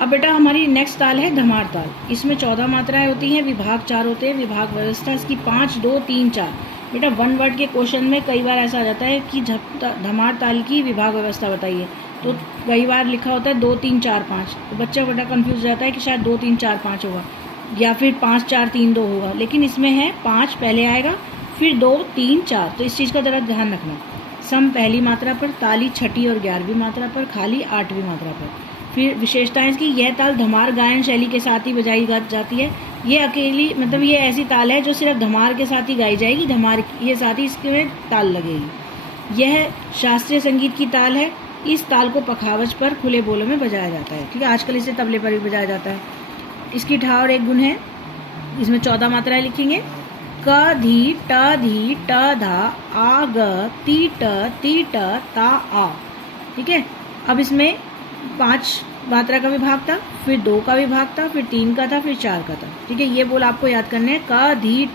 अब बेटा हमारी नेक्स्ट ताल है धमार ताल। इसमें 14 मात्राएं होती हैं, विभाग 4 होते हैं, विभाग व्यवस्था इसकी 5, 2, 3, 4। बेटा वन वर्ड के क्वेश्चन में कई बार ऐसा आ जाता है कि धमार ताल की विभाग व्यवस्था बताइए, तो कई बार लिखा होता है 2, 3, 4, 5। तो बच्चा बड़ा कंफ्यूज हो जाता है कि शायद 2, 3, 4, 5 होगा या फिर 5, 4, 3, 2 होगा, लेकिन इसमें है 5 पहले आएगा, फिर 2, 3, 4। तो इस चीज़ का ज़रा ध्यान रखना। सम पहली मात्रा पर, ताली छठी और 11वीं मात्रा पर, खाली 8वीं मात्रा पर। फिर विशेषताएं इसकी, यह ताल धमार गायन शैली के साथ ही बजाई जाती है। ये अकेली मतलब ये ऐसी ताल है जो सिर्फ धमार के साथ ही गाई जाएगी, धमार के साथ ही इसके ताल लगेगी। यह शास्त्रीय संगीत की ताल है। इस ताल को पखावज पर खुले बोलों में बजाया जाता है। ठीक है, आजकल इसे तबले पर भी बजाया जाता है। इसकी ठा एक गुण है। इसमें 14 मात्राएं लिखेंगे। क धी ट धा आ ग ती ट ता आ। ठीक है, अब इसमें 5 मात्रा का विभाग था, फिर 2 का विभाग था, फिर 3 का था, फिर 4 का था। ठीक है, ये बोल आपको याद करने हैं। क धी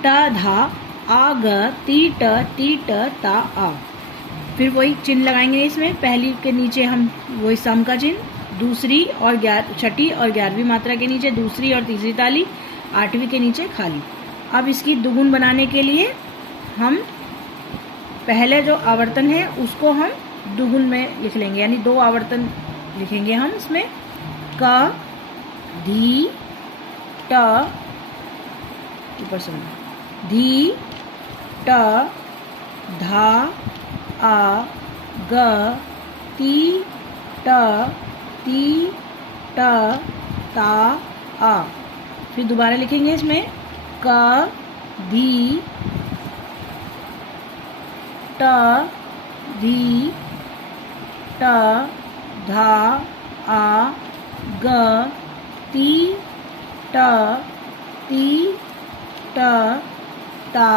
ट धा आ ग ती ट ता आ। फिर वही चिन्ह लगाएंगे इसमें। पहली के नीचे हम वही सम का चिन्ह, दूसरी और छठी और 11वीं मात्रा के नीचे दूसरी और तीसरी ताली, 8वीं के नीचे खाली। अब इसकी दुगुन बनाने के लिए हम पहले जो आवर्तन है उसको हम दुगुन में लिख लेंगे, यानी 2 आवर्तन लिखेंगे हम इसमें। क धी ट ऊपर से धी ट धा आ ग ती ट ता आ। फिर दोबारा लिखेंगे इसमें। क धी ट धी ट धा आ ग ती ट ता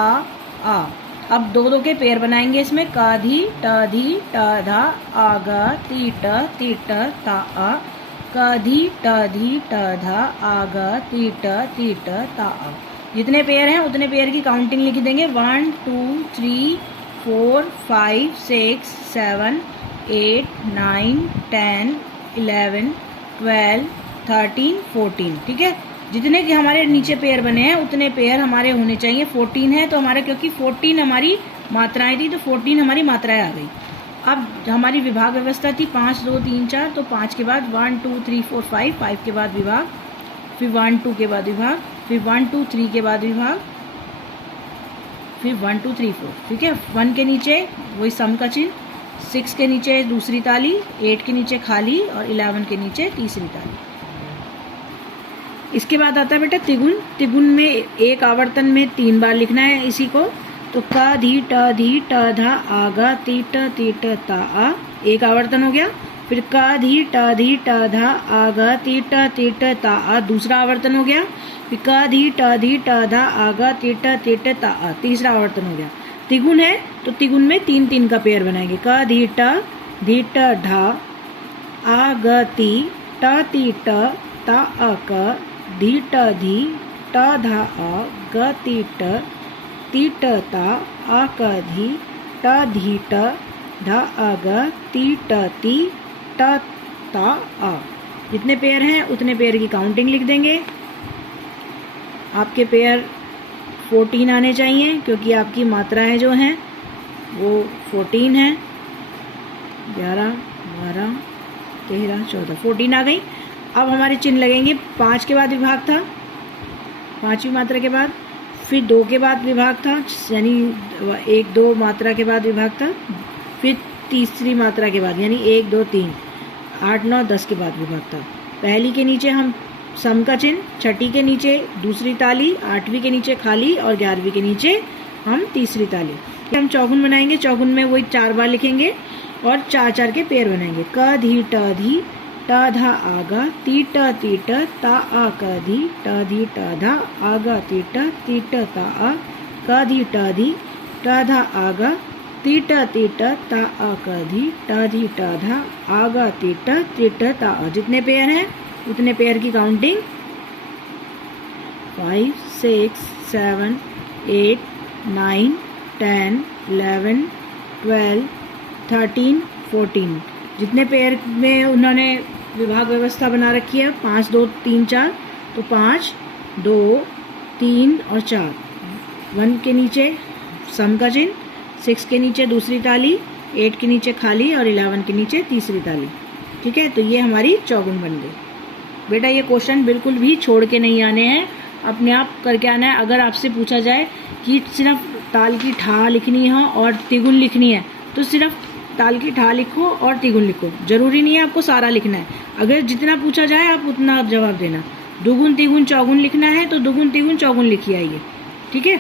आ। अब 2 के पेयर बनाएंगे इसमें। क धी ट धा आ ग ती ट ता आ। क धी ट धा आ ग ती ट ता आ। जितने पेयर हैं उतने पेयर की काउंटिंग लिख देंगे। 1, 2, 3, 4, 5, 6, 7, 8, 9, 10, 11, 12, 13, 14। ठीक है, जितने के हमारे नीचे पेयर बने हैं उतने पेयर हमारे होने चाहिए। 14 है तो हमारा, क्योंकि 14 हमारी मात्राएं थी तो 14 हमारी मात्राएं आ गई। अब हमारी विभाग व्यवस्था थी 5, 2, 3, 4। तो 5 के बाद 1, 2, 3, 4, 5, 5 के बाद विभाग, फिर 1, 2 के बाद विभाग, फिर 1, 2, 3 के बाद विभाग, फिर 1, 2, 3, 4। ठीक है, 1 के नीचे वही सम का चिन्ह, 6 के नीचे दूसरी ताली, 8 के नीचे खाली और 11 के नीचे तीसरी ताली। इसके बाद आता है बेटा तिगुन। तिगुन में एक आवर्तन में 3 बार लिखना है इसी को। तो क धी ट धा आ ग ती ट ता आ, एक आवर्तन हो गया। फिर क धी ट धा आ ग ती ट ता आ, दूसरा आवर्तन हो गया। फिर क धी ट धा आ ग ती ट ता आ, तीसरा आवर्तन हो गया। तिगुन है तो तिगुन में 3 का पेयर बनाएंगे। क धी ट धा आ ग ती ट ता आ क धी ट धा आ ग ती ट ता आ क धी ट धा आ ग ती ट ता आ। जितने पेयर हैं उतने पेयर की काउंटिंग लिख देंगे। आपके पेयर 14 आने चाहिए क्योंकि आपकी मात्राएं जो हैं वो 14 हैं। 11, 12, 13, 14, 14 आ गई। अब हमारे चिन्ह लगेंगे। 5 के बाद विभाग था, 5वीं मात्रा के बाद, फिर 2 के बाद विभाग था, यानी 1, 2 मात्रा के बाद विभाग था, फिर तीसरी मात्रा के बाद यानी 1, 2, 3, 8, 9, 10 के बाद विभाग था। पहली के नीचे हम सम का चिन्ह, छठी के नीचे दूसरी ताली, 8वीं के नीचे खाली और 11वीं के नीचे हम तीसरी ताली। हम चौगुन बनाएंगे। चौगुन में वही 4 बार लिखेंगे और 4 के पेयर बनाएंगे। क धी ट धा आ ग ती ट ता आ क धी ट धा आ ग ती ट ता आ। क धी ट धा आ ग ती ट ता आ क धी ट धा आ ग ती ट ता आ। जितने पेयर हैं उतने पेयर की काउंटिंग 5, 6, 7, 8, 9, 10, 11, 12, 13, 14। जितने पेयर में उन्होंने विभाग व्यवस्था बना रखी है 5 2 3 4, तो 5 2 3 और 4, 1 के नीचे सम का चिन्ह, 6 के नीचे दूसरी ताली, 8 के नीचे खाली और 11 के नीचे तीसरी ताली। ठीक है, तो ये हमारी चौगुन बन गई। बेटा ये क्वेश्चन बिल्कुल भी छोड़ के नहीं आने हैं, अपने आप करके आना है। अगर आपसे पूछा जाए कि सिर्फ ताल की ठा लिखनी है और तिगुन लिखनी है, तो सिर्फ ताल की ठा लिखो और तिगुन लिखो, जरूरी नहीं है आपको सारा लिखना है। अगर जितना पूछा जाए आप उतना आप जवाब देना। दुगुन तिगुन चौगुन लिखना है तो दुगुन तिगुन चौगुन लिखी आइए। ठीक है।